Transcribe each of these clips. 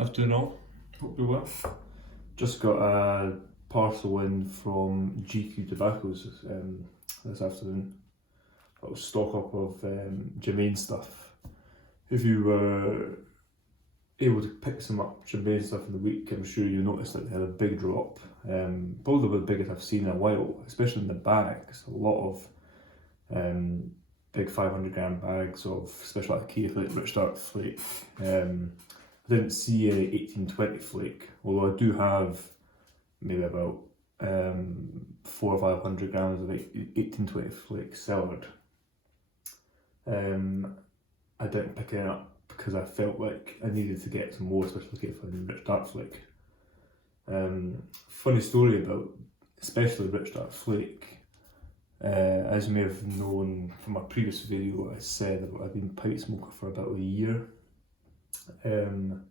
Afternoon all, hope you're well. Just got a parcel in from GQ Tobaccos this afternoon. Got a stock up of Germain stuff. If you were able to pick some up Germain stuff in the week, I'm sure you noticed that they had a big drop. Probably the biggest I've seen in a while, especially in the bags. A lot of big 500 gram bags of special Ikea flake, rich dark flake. I didn't see any 1820 flake, although I do have maybe about 400 or 500 grams of 1820 flake cellared. I didn't pick it up because I felt like I needed to get some more, especially for rich dark flake. Funny story about especially rich dark flake. As you may have known from my previous video, I said I've been a pipe smoker for about a year. And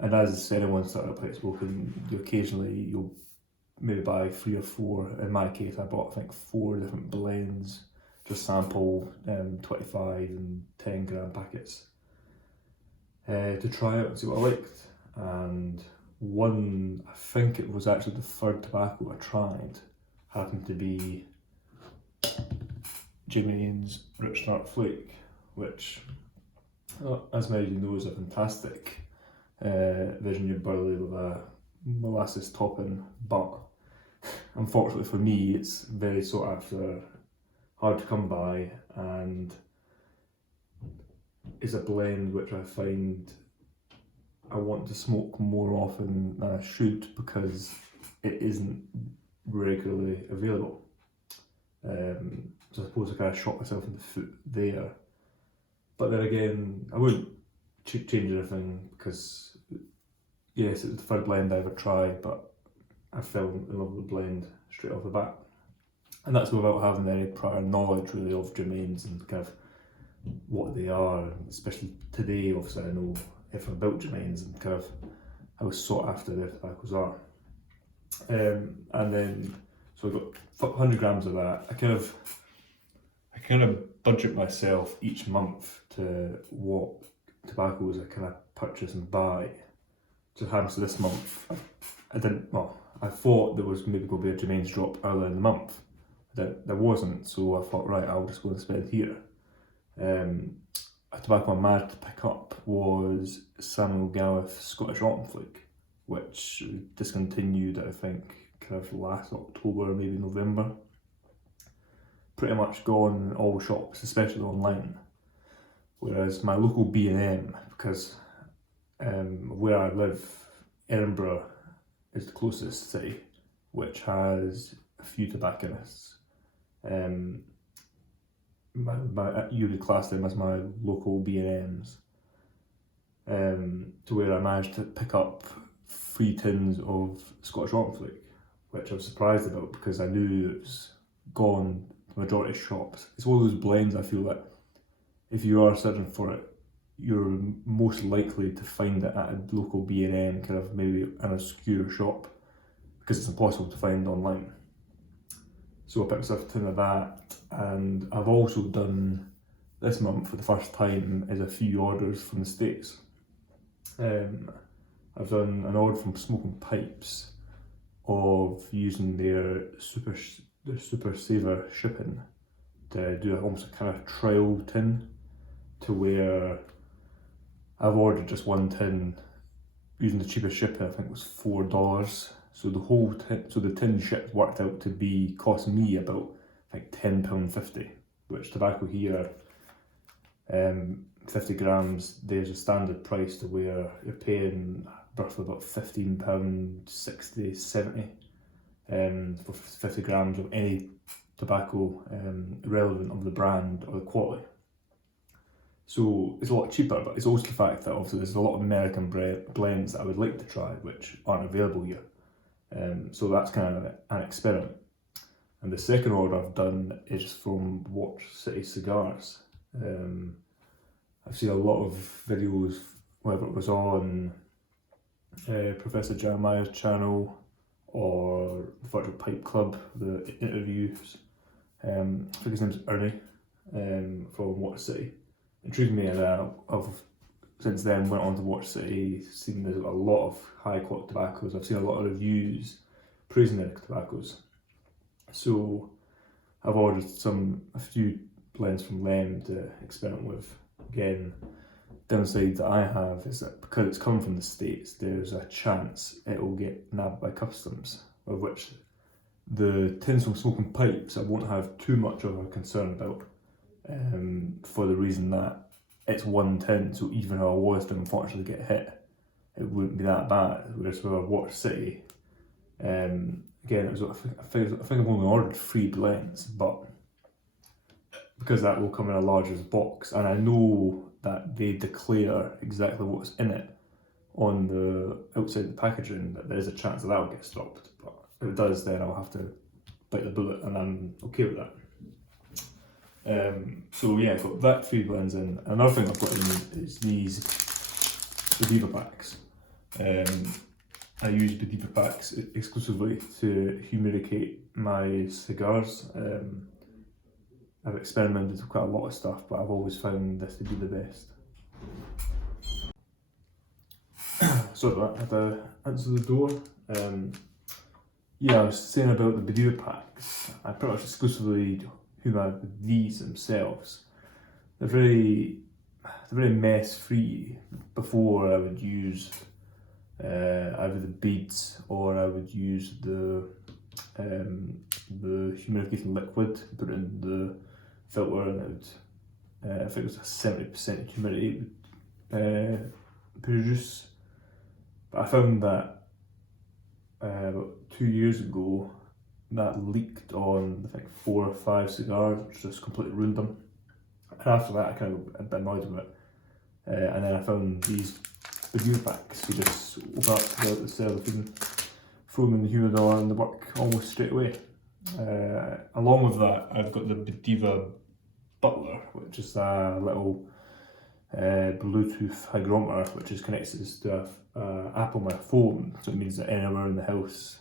as anyone started out pipe smoking, you'll maybe buy 3 or 4. In my case, I bought I think 4 different blends, just sample 25 and 10 gram packets to try out and see what I liked. And one, I think it was actually the third tobacco I tried, happened to be Germain's Rich Dark Flake, which, as many of you know, is a fantastic Virginia burley with a molasses topping, but unfortunately for me, it's very sought after, hard to come by, and is a blend which I find I want to smoke more often than I should because it isn't regularly available. So I suppose I kind of shot myself in the foot there. But then again, I wouldn't change anything because, yes, it was the third blend I ever tried, but I fell in love with the blend straight off the bat. And that's without having any prior knowledge really of Germains and kind of what they are, especially today. Obviously I know everything about Germains and kind of how sought after their tobaccos are. And then, so I got 100 grams of that. I kind of budget myself each month to what tobaccos I kind of purchase and buy. So happens to this month, I didn't, well, I thought there was maybe going to be a Germain's drop earlier in the month. There wasn't, so I thought, right, I'll just go and spend here. A tobacco I managed to pick up was Samuel Gallif Scottish Rotten Flake, which discontinued, I think, kind of last October, maybe November. Pretty much gone in all shops, especially online. Whereas my local B&M, because where I live, Edinburgh is the closest city, which has a few tobacconists. I usually class them as my local B&Ms. To where I managed to pick up 3 tins of Scottish Rotten Flake, which I was surprised about because I knew it was gone the majority of shops. It's one of those blends I feel that if you are searching for it, you're most likely to find it at a local B&M, kind of maybe an obscure shop, because it's impossible to find online. So I picked myself a tin of that, and I've also done, this month for the first time, is a few orders from the States. I've done an order from Smoking Pipes of using their super saver shipping to do almost a kind of trial tin, to where I've ordered just 1 tin using the cheapest shipping. I think it was $4. So the whole tin, so the tin shipped worked out to be cost me about like £10.50, which tobacco here, 50 grams, there's a standard price to where you're paying roughly about £15, 60, 70 for 50 grams of any tobacco, irrelevant of the brand or the quality. So it's a lot cheaper, but it's also the fact that obviously there's a lot of American blends that I would like to try which aren't available here. So that's kind of an experiment. And the second order I've done is from Watch City Cigars. I've seen a lot of videos, whether it was on Professor Jeremiah's channel or the Virtual Pipe Club, the interviews. I think his name's Ernie from Watch City. Intrigued me, and I've since then went on to watch City, seen there's a lot of high quality tobaccos. I've seen a lot of reviews praising their tobaccos. So I've ordered a few blends from Lem to experiment with. Again, downside that I have is that because it's come from the States, there's a chance it will get nabbed by customs, of which the tins from smoking pipes I won't have too much of a concern about, for the reason that it's one tin, so even if I was to unfortunately get hit, it wouldn't be that bad. Whereas with our Watch City, again, it was, I think I've only ordered 3 blends, but because that will come in a larger box, and I know that they declare exactly what's in it on the outside the packaging, that there's a chance that will get stopped. But if it does, then I'll have to bite the bullet, and I'm okay with that. So yeah, I've got that 3 blends in. Another thing I've put in is these Boveda packs. I use Boveda packs exclusively to humidicate my cigars. I've experimented with quite a lot of stuff, but I've always found this to be the best. So that, I had to answer the door. Yeah, I was saying about the Boveda packs. I pretty much exclusively humidify these themselves. They're very mess free. Before I would use either the beads or I would use the humidification liquid, put it in the filter, and it would, I think it was a 70% humidity produce. But I found that about 2 years ago that leaked on I think 4 or 5 cigars, which just completely ruined them. And after that I kind of got a bit annoyed with it. And then I found these Boveda packs. You just open up the cellophane, throw them in the humidor, and they work almost straight away. Along with that, I've got the Boveda Butler, which is a little Bluetooth hygrometer which is connected to an app on my phone, so it means that anywhere in the house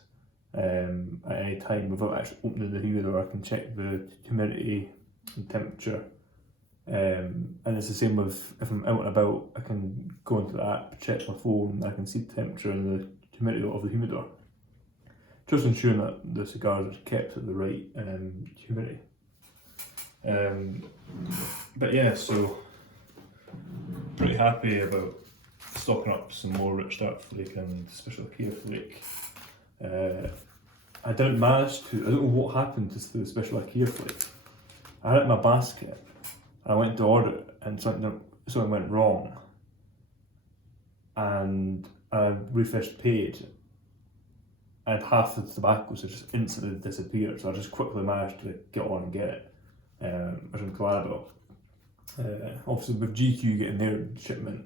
at any time without actually opening the humidor I can check the humidity and temperature. And it's the same with if I'm out and about, I can go into the app, check my phone, I can see the temperature and the humidity of the humidor, just ensuring that the cigars are kept at the right humidity. But yeah, so pretty happy about stocking up some more Rich Dark Flake and Special Ikea Flake. I don't know what happened to the Special Ikea Flake. I had it in my basket, I went to order it and something went wrong, and I refreshed the page and half the tobacco just instantly disappeared, so I just quickly managed to get on and get it, which I'm glad about. Obviously with GQ getting their shipment,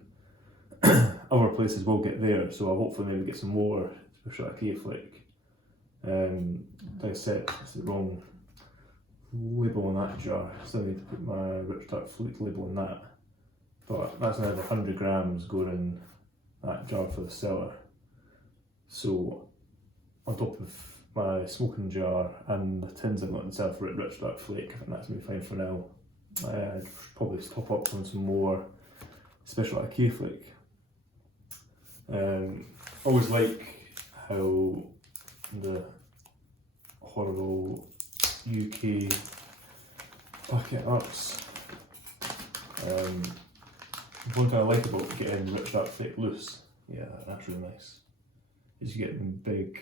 other places will get theirs, so I'll hopefully maybe get some more Special Ikea Flake. Like I said, it's the wrong label on that jar, still need to put my Rich Dark Flake label on that, but that's another 100 grams going in that jar for the cellar. So on top of my smoking jar and the tins I've got myself for Rich Dark Flake, I think that's me fine for now. I'd probably top up on some more Special Ikea Flake. Always like how the horrible UK packet arts. One thing I like about getting Rich Dark Flake loose, yeah, that's really nice, is you get them big,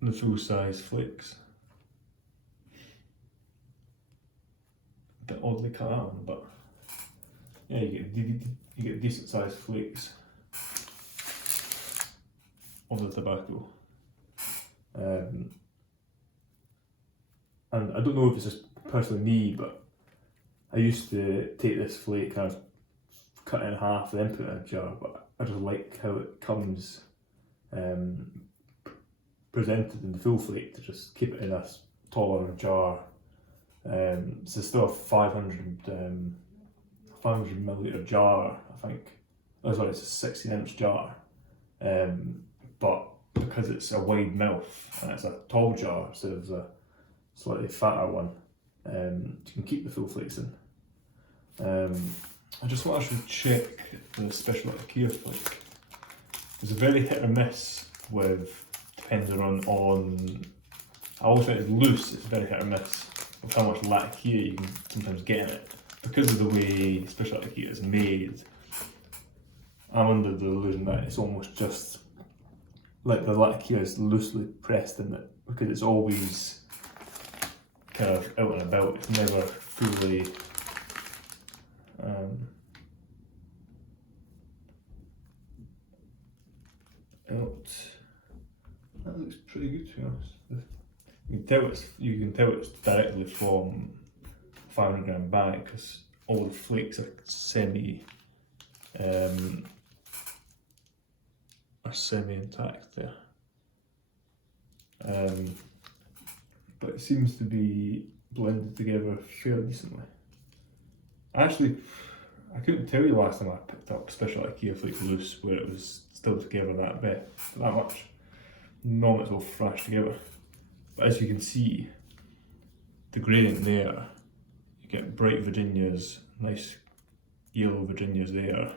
the full size flakes. A bit oddly cut out, but yeah, you get decent sized flakes of the tobacco. And I don't know if it's just personally me, but I used to take this flake and I'd cut it in half then put it in a jar, but I just like how it comes presented in the full flake, to just keep it in a taller jar. It's still a 500 milliliter jar, I think. Oh sorry, it's a 16-inch jar, but because it's a wide mouth and it's a tall jar instead of a slightly fatter one, you can keep the full flakes in. I just want to actually check the special IKEA flake. It's a very hit or miss with, depending on I always think it's loose, it's very hit or miss with how much lacquer you can sometimes get in it. Because of the way special IKEA is made, I'm under the illusion that it's almost just like the lacquer is loosely pressed in it, because it's always kind of out and about, it's never fully out. That looks pretty good, to be honest. You can tell it's directly from 500-gram bag, because all the flakes are semi intact there. But it seems to be blended together fairly decently. I couldn't tell you last time I picked up special IKEA flake loose where it was still together that much. Normally it's all thrashed together. But as you can see, the gradient there, you get bright Virginias, nice yellow Virginias there.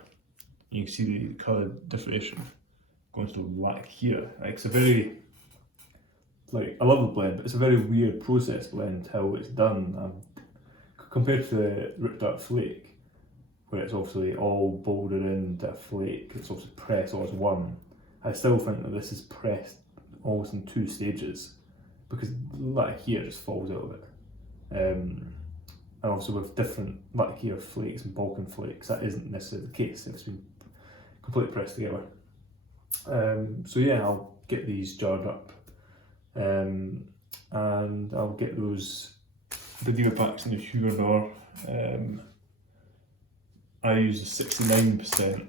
You can see the colour differentiation going to the black here. Like, it's a very, I love the blend, but it's a very weird process blend how it's done. Compared to the Root Dark Flake, where it's obviously all bolted into a flake, it's obviously pressed all as one. I still think that this is pressed almost in 2 stages, because lacquer just falls out of it. And also with different lacquer flakes and Balkan flakes, that isn't necessarily the case if it's been completely pressed together. So yeah, I'll get these jarred up, and I'll get those Boveda packs in the humidor. I use the 69%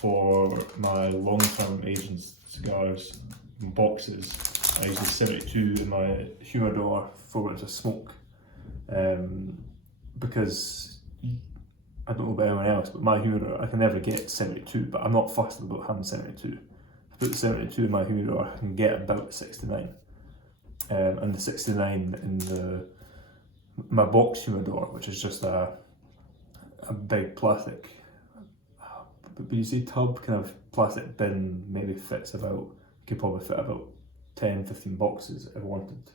for my long-term aging cigars and boxes. I use the 72 in my humidor for when it's a smoke, because I don't know about anyone else, but my humidor, I can never get 72, but I'm not fussed about having 72. If I put the 72 in my humidor, I can get about 69. And the 69 in my box humidor, which is just a big plastic, but you see tub kind of plastic bin, maybe fits about, could probably fit about 10-15 boxes if I wanted.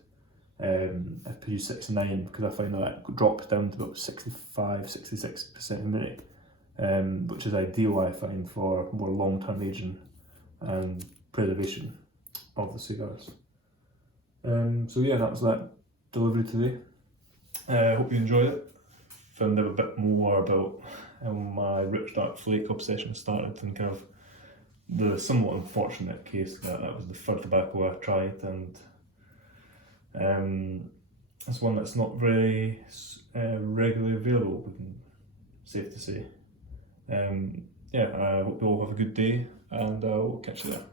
I could use 69 because I find that drops down to about 65-66% humidity, which is ideal, I find, for more long-term aging and preservation of the cigars. So yeah, that was that delivery today. I hope you enjoyed it. Found out a bit more about how my Rich Dark Flake obsession started, and kind of the somewhat unfortunate case that was the third tobacco I tried, and it's one that's not very regularly available, safe to say. Yeah, I hope you all have a good day, and I'll catch you there.